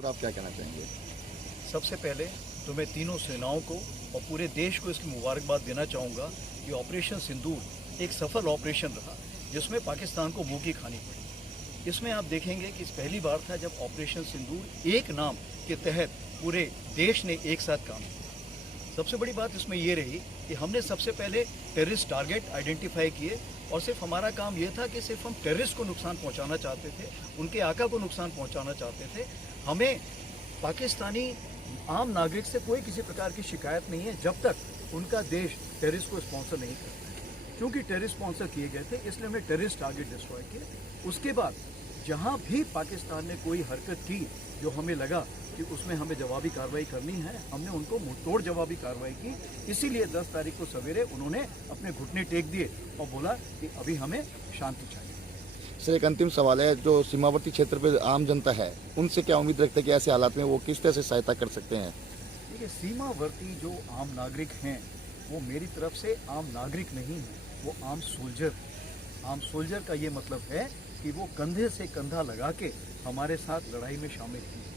और आप क्या कहना चाहेंगे? सबसे पहले तो मैं तीनों सेनाओं को और पूरे देश को इसकी मुबारकबाद देना चाहूँगा कि ऑपरेशन सिंदूर एक सफल ऑपरेशन रहा जिसमें पाकिस्तान को मुंह की खानी पड़ी। इसमें आप देखेंगे कि इस पहली बार था जब ऑपरेशन सिंदूर एक नाम के तहत पूरे देश ने एक साथ काम किया। सबसे बड़ी बात इसमें ये रही कि हमने सबसे पहले टेररिस्ट टारगेट आइडेंटिफाई किए और सिर्फ हमारा काम ये था कि सिर्फ हम टेररिस्ट को नुकसान पहुंचाना चाहते थे, उनके आका को नुकसान पहुंचाना चाहते थे। हमें पाकिस्तानी आम नागरिक से कोई किसी प्रकार की शिकायत नहीं है जब तक उनका देश टेररिस्ट को स्पॉन्सर नहीं करता है। क्योंकि टेररिस्ट स्पॉन्सर किए गए थे इसलिए हमने टेररिस्ट टारगेट डिस्ट्रॉय किए। उसके बाद जहां भी पाकिस्तान ने कोई हरकत की जो हमें लगा कि उसमें हमें जवाबी कार्रवाई करनी है, हमने उनको मुंहतोड़ जवाबी कार्रवाई की। इसीलिए 10 तारीख को सवेरे उन्होंने अपने घुटने टेक दिए और बोला कि अभी हमें शांति चाहिए। सर, एक अंतिम सवाल है, जो सीमावर्ती क्षेत्र पे आम जनता है उनसे क्या उम्मीद रखते हैं कि ऐसे हालात में वो किस तरह से सहायता कर सकते हैं? देखिए, सीमावर्ती जो आम नागरिक हैं वो मेरी तरफ से आम नागरिक नहीं है, वो आम सोल्जर। आम सोल्जर का ये मतलब है कि वो कंधे से कंधा लगा के हमारे साथ लड़ाई में शामिल हैं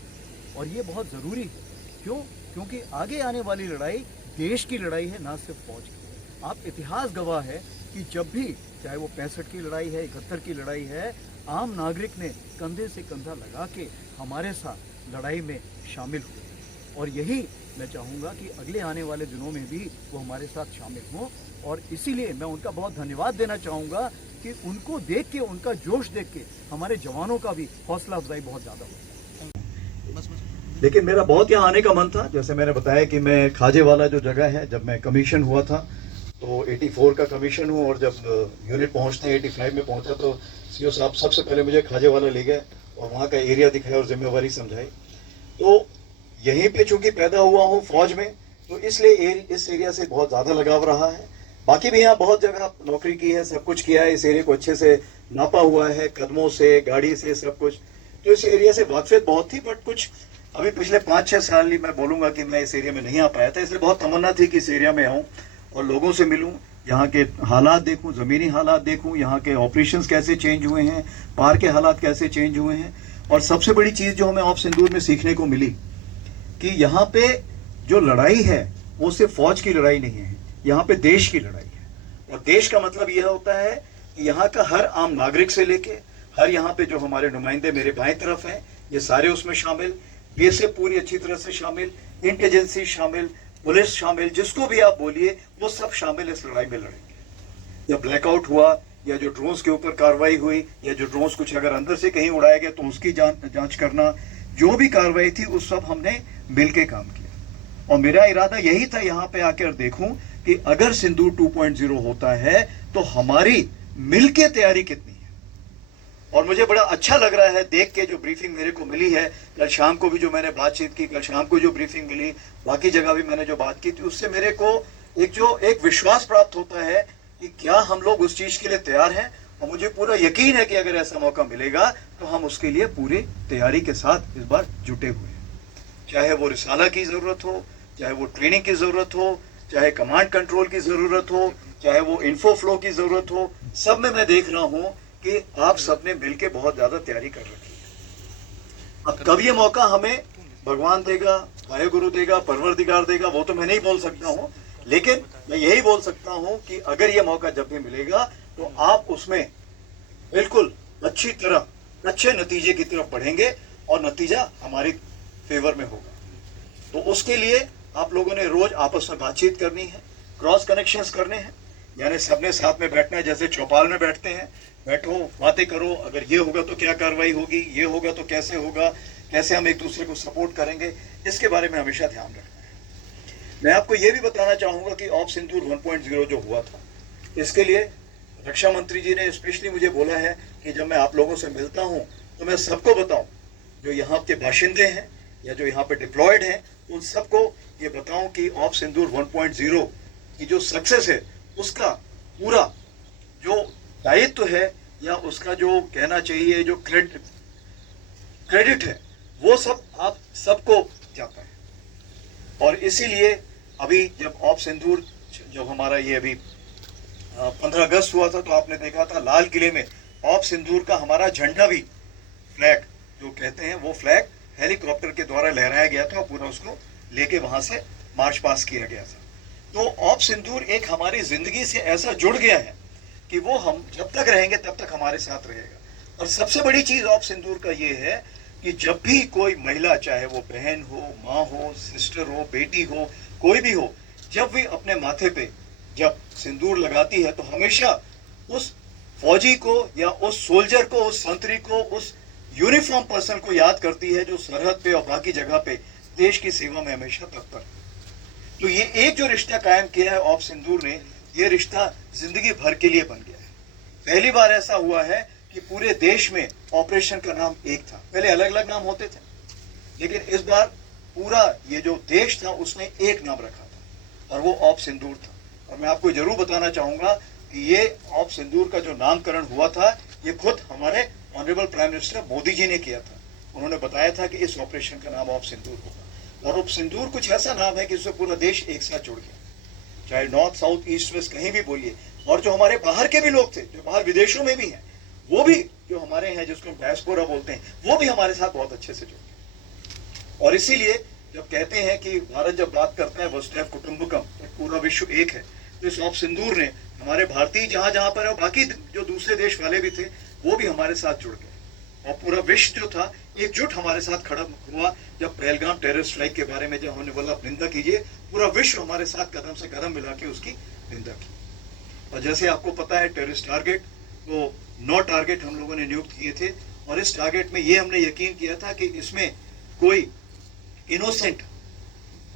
और ये बहुत ज़रूरी है। क्यों? क्योंकि आगे आने वाली लड़ाई देश की लड़ाई है, ना सिर्फ फौज की। आप इतिहास गवाह है कि जब भी, चाहे वो 65 की लड़ाई है, 71 की लड़ाई है, आम नागरिक ने कंधे से कंधा लगा के हमारे साथ लड़ाई में शामिल हुए और यही मैं चाहूँगा कि अगले आने वाले दिनों में भी वो हमारे साथ शामिल हों। और इसीलिए मैं उनका बहुत धन्यवाद देना चाहूँगा कि उनको देख के, उनका जोश देख के हमारे जवानों का भी हौसला अफजाई बहुत ज़्यादा हो। देखिए, मेरा बहुत यहाँ आने का मन था। जैसे मैंने बताया कि मैं खाजे वाला जो जगह है, जब मैं कमीशन हुआ था तो 84 का कमीशन हुआ और जब यूनिट पहुंचते हैं 85 में पहुंचा तो सीओ साहब सबसे पहले मुझे खाजे वाला ले गए और वहाँ का एरिया दिखाया और जिम्मेवारी समझाई। तो यहीं पे चूंकि पैदा हुआ हूँ फौज में, तो इसलिए इस एरिया से बहुत ज़्यादा लगाव रहा है। बाकी भी यहाँ बहुत जगह नौकरी की है, सब कुछ किया है, इस एरिया को अच्छे से नापा हुआ है, कदमों से, गाड़ी से, सब कुछ। तो इस एरिया से वाकफियत बहुत थी, बट कुछ अभी पिछले 5-6 साल ही मैं बोलूँगा कि मैं इस एरिया में नहीं आ पाया था। इसलिए बहुत तमन्ना थी कि इस एरिया में आऊँ और लोगों से मिलूँ, यहाँ के हालात देखूँ, ज़मीनी हालात देखूँ, यहाँ के ऑपरेशंस कैसे चेंज हुए हैं, पार के हालात कैसे चेंज हुए हैं। और सबसे बड़ी चीज़ जो हमें ऑफ सिंदूर में सीखने को मिली कि यहाँ पे जो लड़ाई है वो सिर्फ फौज की लड़ाई नहीं है, यहाँ पे देश की लड़ाई है। और देश का मतलब यह होता है कि यहाँ का हर आम नागरिक से लेके हर यहाँ पे जो हमारे नुमाइंदे मेरे बाएं तरफ हैं, ये सारे उसमें शामिल, बीएसएफ पूरी अच्छी तरह से शामिल, इंटेलिजेंसी शामिल, पुलिस शामिल, जिसको भी आप बोलिए वो सब शामिल इस लड़ाई में लड़ेंगे। या ब्लैकआउट हुआ, या जो ड्रोन्स के ऊपर कार्रवाई हुई, या जो ड्रोन्स कुछ अगर अंदर से कहीं उड़ाया गया तो उसकी जांच करना, जो भी कार्रवाई थी उस सब हमने मिलके काम किया। और मेरा इरादा यही था यहाँ पे आकर देखूं कि अगर सिंदूर 2.0 होता है तो हमारी मिलके तैयारी कितनी है। और मुझे बड़ा अच्छा लग रहा है देख के, जो ब्रीफिंग मेरे को मिली है, कल शाम को भी जो मैंने बातचीत की, कल शाम को जो ब्रीफिंग मिली, बाकी जगह भी मैंने जो बात की थी, उससे मेरे को एक विश्वास प्राप्त होता है कि क्या हम लोग उस चीज के लिए तैयार हैं। और मुझे पूरा यकीन है कि अगर ऐसा मौका मिलेगा तो हम उसके लिए पूरी तैयारी के साथ इस बार जुटे हुए हैं। चाहे वो रिसाला की जरूरत हो, चाहे वो ट्रेनिंग की जरूरत हो, चाहे कमांड कंट्रोल की जरूरत हो, चाहे वो इन्फो फ्लो की जरूरत हो, सब में मैं देख रहा हूं कि आप सबने मिलके बहुत ज्यादा तैयारी कर रखी है। अब कब ये मौका हमें भगवान देगा, वाहेगुरु देगा, परवरदिगार देगा, वो तो मैं नहीं बोल सकता हूं, लेकिन मैं यही बोल सकता हूं कि अगर ये मौका जब भी मिलेगा तो आप उसमें बिल्कुल अच्छी तरह, अच्छे नतीजे की तरफ बढ़ेंगे और नतीजा हमारे फेवर में होगा। तो उसके लिए आप लोगों ने रोज आपस में बातचीत करनी है, क्रॉस कनेक्शंस करने हैं, यानी सबने साथ में बैठना है, जैसे चौपाल में बैठते हैं, बैठो, बातें करो, अगर ये होगा तो क्या कार्रवाई होगी, ये होगा तो कैसे होगा, कैसे हम एक दूसरे को सपोर्ट करेंगे, इसके बारे में हमेशा ध्यान रखना है। मैं आपको ये भी बताना चाहूंगा कि ऑफ सिंदूर 1.0 जो हुआ था, इसके लिए रक्षा मंत्री जी ने स्पेशली मुझे बोला है कि जब मैं आप लोगों से मिलता हूं तो मैं सबको बताऊं, जो यहाँ के बाशिंदे हैं या जो यहाँ पे डिप्लॉयड हैं, उन सबको ये बताऊं कि ऑफ सिंदूर 1.0 की जो सक्सेस है उसका पूरा जो दायित्व है या उसका जो कहना चाहिए जो क्रेडिट है वो सब आप सबको जाता है। और इसीलिए अभी जब ऑफ सिंदूर, जब हमारा ये अभी 15 अगस्त हुआ था तो आपने देखा था लाल किले में ऑफ सिंदूर का हमारा झंडा भी, फ्लैग जो कहते हैं वो फ्लैग हेलीकॉप्टर के द्वारा लहराया गया था और पूरा उसको लेके वहां से मार्च पास किया गया था। तो ऑपरेशन सिंदूर एक हमारी जिंदगी से ऐसा जुड़ गया है कि वो हम जब तक रहेंगे तब तक हमारे साथ रहेगा। और सबसे बड़ी चीज ऑपरेशन सिंदूर का ये है कि जब भी कोई महिला, चाहे वो बहन हो, माँ हो, सिस्टर हो, बेटी हो, कोई भी हो, जब भी अपने माथे पे जब सिंदूर लगाती है तो हमेशा उस फौजी को या उस सोल्जर को, उस संतरी को, उस यूनिफॉर्म पर्सन को याद करती है जो सरहद पे और बाकी जगह पे देश की सेवा में हमेशा तत्पर है। तो ये एक जो रिश्ता कायम किया है ऑपरेशन सिंदूर ने, ये रिश्ता जिंदगी भर के लिए बन गया है। पहली बार ऐसा हुआ है कि पूरे देश में ऑपरेशन का नाम एक था। पहले अलग अलग नाम होते थे, लेकिन इस बार पूरा ये जो देश था उसने एक नाम रखा था और वो ऑपरेशन सिंदूर था। और मैं आपको जरूर बताना चाहूंगा कि ये ऑपरेशन सिंदूर का जो नामकरण हुआ था, ये खुद हमारे honourable prime minister Modi ji ने किया था। उन्होंने बताया था कि इस ऑपरेशन का नाम ऑपरेशन सिंदूर होगा। और ऑपरेशन सिंदूर कुछ ऐसा नाम है कि इससे पूरा देश एक साथ जुड़ गया, चाहे नॉर्थ, साउथ, ईस्ट, वेस्ट कहीं भी बोलिए। और जो हमारे बाहर के भी लोग थे, जो बाहर विदेशों में भी हैं, वो भी जो हमारे हैं, जिसको डायस्पोरा बोलते हैं, वो भी हमारे साथ बहुत अच्छे से जुड़ गए। और इसीलिए जब कहते हैं कि भारत जब बात करता है वसुधैव कुटुंबकम, पूरा विश्व एक है, तो इस ऑपरेशन सिंदूर ने हमारे भारतीय जहां जहां पर है, बाकी जो दूसरे देश वाले भी थे, वो भी हमारे साथ जुड़ गए। और पूरा विश्व जो था एकजुट हमारे साथ खड़ा हुआ। जब पहलगाम टेररिस्ट स्ट्राइक के बारे में जब हमने बोला निंदा कीजिए, पूरा विश्व हमारे साथ कदम से कदम मिला के उसकी निंदा की। और जैसे आपको पता है, टेररिस्ट टारगेट तो 9 टारगेट हम लोगों ने नियुक्त किए थे। और इस टारगेट में ये हमने यकीन किया था कि इसमें कोई इनोसेंट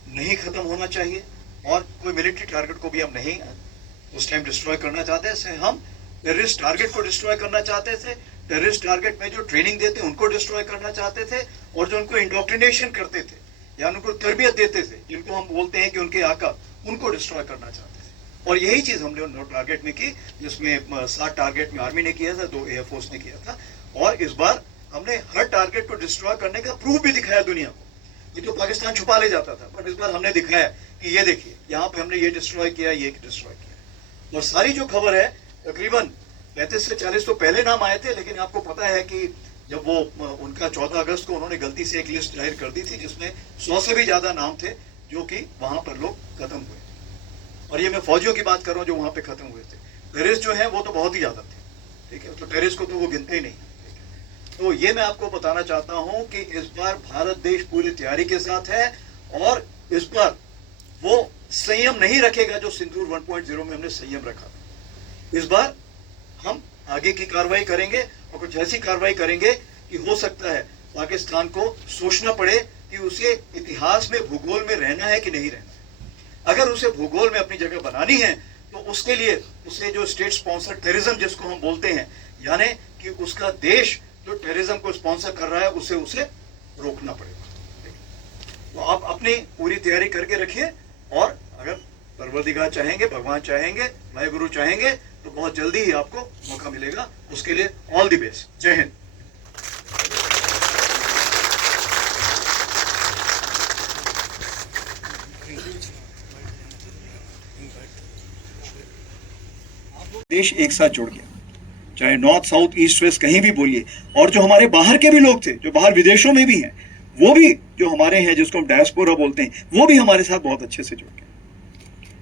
नहीं खत्म होना चाहिए और कोई मिलिट्री टारगेट को भी हम नहीं उस टाइम डिस्ट्रॉय करना चाहते थे। हम टेररिस्ट टारगेट को डिस्ट्रॉय करना चाहते थे, टेररिस्ट टारगेट में जो ट्रेनिंग देते उनको डिस्ट्रॉय करना चाहते थे, और जो उनको इंडोक्ट्रिनेशन करते थे या उनको तरबियत देते थे, जिनको हम बोलते हैं कि उनके आका, उनको डिस्ट्रॉय करना चाहते थे। और यही चीज हमने 9 टारगेट में की, जिसमें 7 टारगेट में आर्मी ने किया था, 2 एयरफोर्स ने किया था। और इस बार हमने हर टारगेट को डिस्ट्रॉय करने का प्रूफ भी दिखाया दुनिया को। ये तो पाकिस्तान छुपा ले जाता था, बट इस बार हमने दिखाया कि ये देखिए, यहाँ पे हमने ये डिस्ट्रॉय किया, ये डिस्ट्रॉय किया। और सारी जो खबर है, तकरीबन 35 से 40 तो पहले नाम आए थे, लेकिन आपको पता है कि जब वो उनका 14 अगस्त को उन्होंने गलती से एक लिस्ट जाहिर कर दी थी, जिसमें 100 से भी ज्यादा नाम थे जो कि वहां पर लोग खत्म हुए। और ये मैं फौजियों की बात कर रहा हूं जो वहां पे खत्म हुए थे। टेररिस्ट जो है वो तो बहुत ही ज्यादा थे, ठीक है, तो टेररिस्ट को तो वो गिनते ही नहीं। तो ये मैं आपको बताना चाहता हूं कि इस बार भारत देश पूरी तैयारी के साथ है, और इस बार वो संयम नहीं रखेगा जो सिंदूर 1.0 में हमने संयम रखा था। इस बार हम आगे की कार्रवाई करेंगे और कुछ ऐसी कार्रवाई करेंगे कि हो सकता है पाकिस्तान को सोचना पड़े कि उसे इतिहास में, भूगोल में रहना है कि नहीं रहना है। अगर उसे भूगोल में अपनी जगह बनानी है तो उसके लिए उसे जो स्टेट स्पॉन्सर टेररिज्म जिसको हम बोलते हैं, यानी कि उसका देश जो टेररिज्म को स्पॉन्सर कर रहा है, उसे रोकना पड़ेगा। तो आप अपनी पूरी तैयारी करके रखिए, और अगर परवरदिगार चाहेंगे, भगवान चाहेंगे, भाई गुरु चाहेंगे, तो बहुत जल्दी ही आपको मौका मिलेगा। उसके लिए ऑल द बेस्ट। जय हिंद। देश एक साथ जुड़ गया, चाहे नॉर्थ, साउथ, ईस्ट, वेस्ट कहीं भी बोलिए। और जो हमारे बाहर के भी लोग थे, जो बाहर विदेशों में भी हैं, वो भी जो हमारे हैं, जिसको हम डायस्पोरा बोलते हैं, वो भी हमारे साथ बहुत अच्छे से जुड़ गए।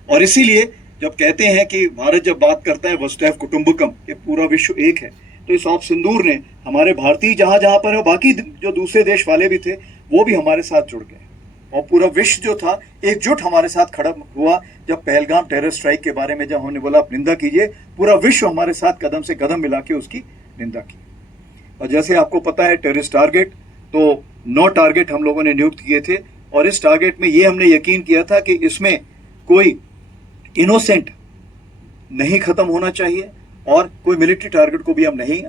और इसीलिए जब कहते हैं कि भारत जब बात करता है वसुधैव कुटुंबकम, ये पूरा विश्व एक है, तो इस ऑपरेशन सिंदूर ने हमारे भारतीय जहां जहां पर है, बाकी जो दूसरे देश वाले भी थे, वो भी हमारे साथ जुड़ गए। और पूरा विश्व जो था एकजुट हमारे साथ खड़ा हुआ। जब पहलगाम टेररिस्ट स्ट्राइक के बारे में जब हमने बोला आप निंदा कीजिए, पूरा विश्व हमारे साथ कदम से कदम मिला के उसकी निंदा की। और जैसे आपको पता है, टेररिस्ट टारगेट तो 9 टारगेट हम लोगों ने नियुक्त किए थे। और इस टारगेट में ये हमने यकीन किया था कि इसमें कोई इनोसेंट नहीं खत्म होना चाहिए और कोई मिलिट्री टारगेट को भी हम नहीं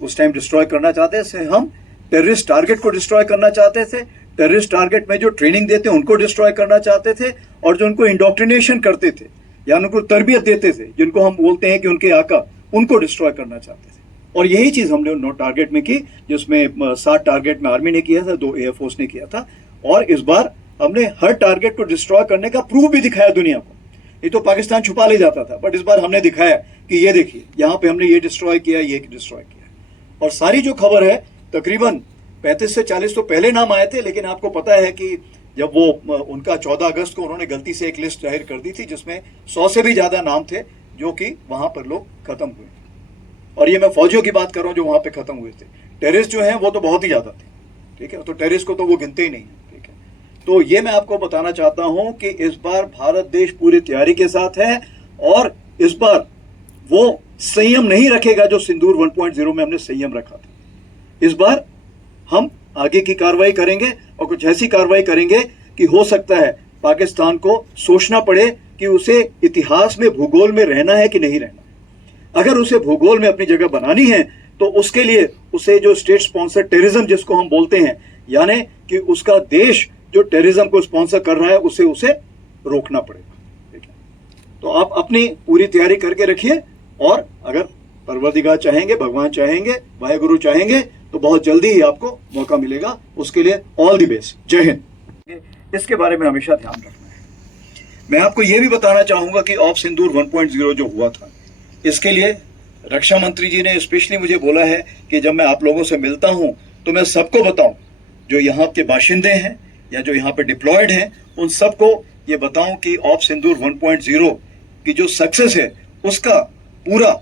उस टाइम डिस्ट्रॉय करना चाहते थे। हम टेररिस्ट टारगेट को डिस्ट्रॉय करना चाहते थे, टेररिस्ट टारगेट में जो ट्रेनिंग देते उनको डिस्ट्रॉय करना चाहते थे, और जो उनको इंडोक्ट्रिनेशन करते थे या उनको तरबियत देते थे, जिनको हम बोलते हैं कि उनके आका, उनको डिस्ट्रॉय करना चाहते थे। और यही चीज हमने 9 टारगेट में की, जिसमें 7 टारगेट में आर्मी ने किया था, 2 एयरफोर्स ने किया था। और इस बार हमने हर टारगेट को डिस्ट्रॉय करने का प्रूफ भी दिखाया दुनिया को। ये तो पाकिस्तान छुपा ले जाता था, बट इस बार हमने दिखाया कि ये देखिए, यहाँ पे हमने ये डिस्ट्रॉय किया, ये डिस्ट्रॉय किया। और सारी जो खबर है, तकरीबन 35 से 40 तो पहले नाम आए थे, लेकिन आपको पता है कि जब वो उनका 14 अगस्त को उन्होंने गलती से एक लिस्ट जाहिर कर दी थी जिसमें 100 से भी ज्यादा नाम थे जो कि वहां पर लोग खत्म हुए। और ये मैं फौजियों की बात कर रहा हूं जो वहां पे खत्म हुए थे। टेररिस्ट जो हैं वो तो बहुत ही ज्यादा थे, ठीक है, तो टेररिस्ट को तो वो गिनते ही नहीं है, ठीक है। तो ये मैं आपको बताना चाहता हूं कि इस बार भारत देश पूरी तैयारी के साथ है और इस बार वो संयम नहीं रखेगा जो सिंदूर 1.0 में हमने संयम रखा था। इस बार हम आगे की कार्रवाई करेंगे और कुछ ऐसी कार्रवाई करेंगे कि हो सकता है पाकिस्तान को सोचना पड़े कि उसे इतिहास में भूगोल में रहना है कि नहीं रहना। अगर उसे भूगोल में अपनी जगह बनानी है तो उसके लिए उसे जो स्टेट स्पॉन्सर टेररिज्म जिसको हम बोलते हैं, यानी कि उसका देश जो टेररिज्म को स्पॉन्सर कर रहा है उसे रोकना पड़ेगा, ठीक है। तो आप अपनी पूरी तैयारी करके रखिए और अगर परवरदिगार चाहेंगे, भगवान चाहेंगे, वाहेगुरु चाहेंगे तो बहुत जल्दी ही आपको मौका मिलेगा। उसके लिए ऑल द बेस्ट, जय हिंद। इसके बारे में हमेशा ध्यान रखना है। मैं आपको यह भी बताना चाहूंगा कि ऑफ सिंदूर 1.0 जो हुआ था, इसके लिए रक्षा मंत्री जी ने स्पेशली मुझे बोला है कि जब मैं आप लोगों से मिलता हूं तो मैं सबको बताऊं, जो यहाँ के बाशिंदे हैं या जो यहाँ पे डिप्लॉयड हैं, उन सबको ये बताऊं कि ऑफ सिंदूर 1.0 की जो सक्सेस है उसका पूरा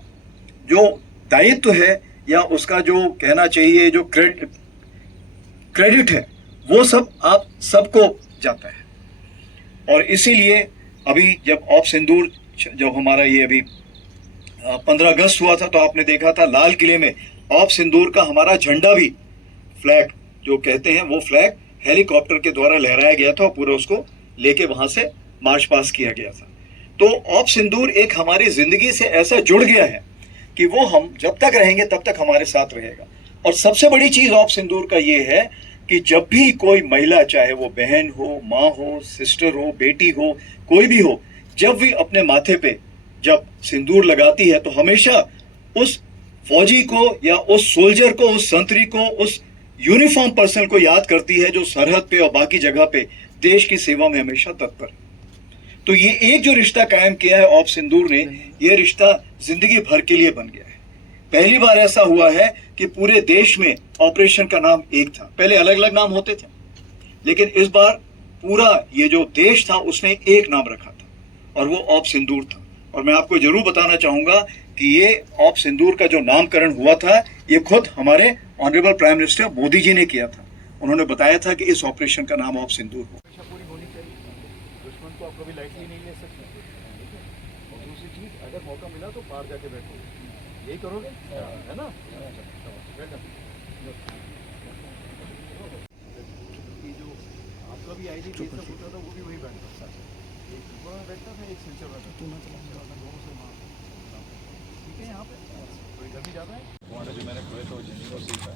जो दायित्व है या उसका जो कहना चाहिए जो क्रेडिट है वो सब आप सबको जाता है। और इसीलिए अभी जब ऑफ सिंदूर जब हमारा ये अभी 15 अगस्त हुआ था तो आपने देखा था लाल किले में ऑफ सिंदूर का हमारा झंडा भी, फ्लैग जो कहते हैं वो फ्लैग हेलीकॉप्टर के द्वारा लहराया गया था और पूरा उसको लेके वहां से मार्च पास किया गया था। तो ऑफ सिंदूर एक हमारी जिंदगी से ऐसा जुड़ गया है कि वो हम जब तक रहेंगे तब तक हमारे साथ रहेगा। और सबसे बड़ी चीज ऑफ सिंदूर का ये है कि जब भी कोई महिला, चाहे वो बहन हो, माँ हो, सिस्टर हो, बेटी हो, कोई भी हो, जब भी अपने माथे पे जब सिंदूर लगाती है तो हमेशा उस फौजी को या उस सोल्जर को, उस संतरी को, उस यूनिफॉर्म पर्सन को याद करती है जो सरहद पे और बाकी जगह पे देश की सेवा में हमेशा तत्पर है। तो ये एक जो रिश्ता कायम किया है ऑफ सिंदूर ने, ये रिश्ता जिंदगी भर के लिए बन गया है। पहली बार ऐसा हुआ है कि पूरे देश में ऑपरेशन का नाम एक था, पहले अलग अलग नाम होते थे, लेकिन इस बार पूरा ये जो देश था उसने एक नाम रखा था और वो ऑफ सिंदूर था। और मैं आपको जरूर बताना चाहूंगा कि ये ऑफ सिंदूर का जो नामकरण हुआ था ये खुद हमारे honourable prime minister Modi ji ने किया था। उन्होंने बताया था कि इस ऑपरेशन का नाम ऑफ सिंदूर हो। पूरी होनी चाहिए, दुश्मन को आप कभी लाइटली नहीं ले सकते। और दूसरी चीज, अगर मौका मिला तो पार जाके बैठोगे, यही करोगे, है ना। जो आपका भी आईडी केस होता था वो भी वही बैठता था, एक ऊपर में बैठता था, एक सिलचर बैठता था, दोनों से वहाँ ठीक है। यहाँ पे कोई गर्मी ज़्यादा है वहाँ जो मैंने खोए तो जिंदगी सीखा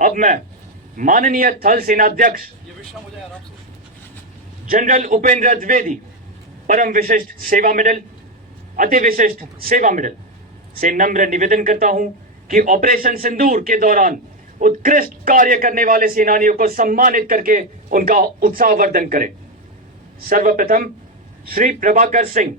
अब मैं माननीय थल सेनाध्यक्ष जनरल उपेंद्र द्विवेदी परम विशिष्ट सेवा मेडल, अति विशिष्ट सेवा मेडल से नम्र निवेदन करता हूं कि ऑपरेशन सिंदूर के दौरान उत्कृष्ट कार्य करने वाले सेनानियों को सम्मानित करके उनका उत्साहवर्धन करें। सर्वप्रथम श्री प्रभाकर सिंह।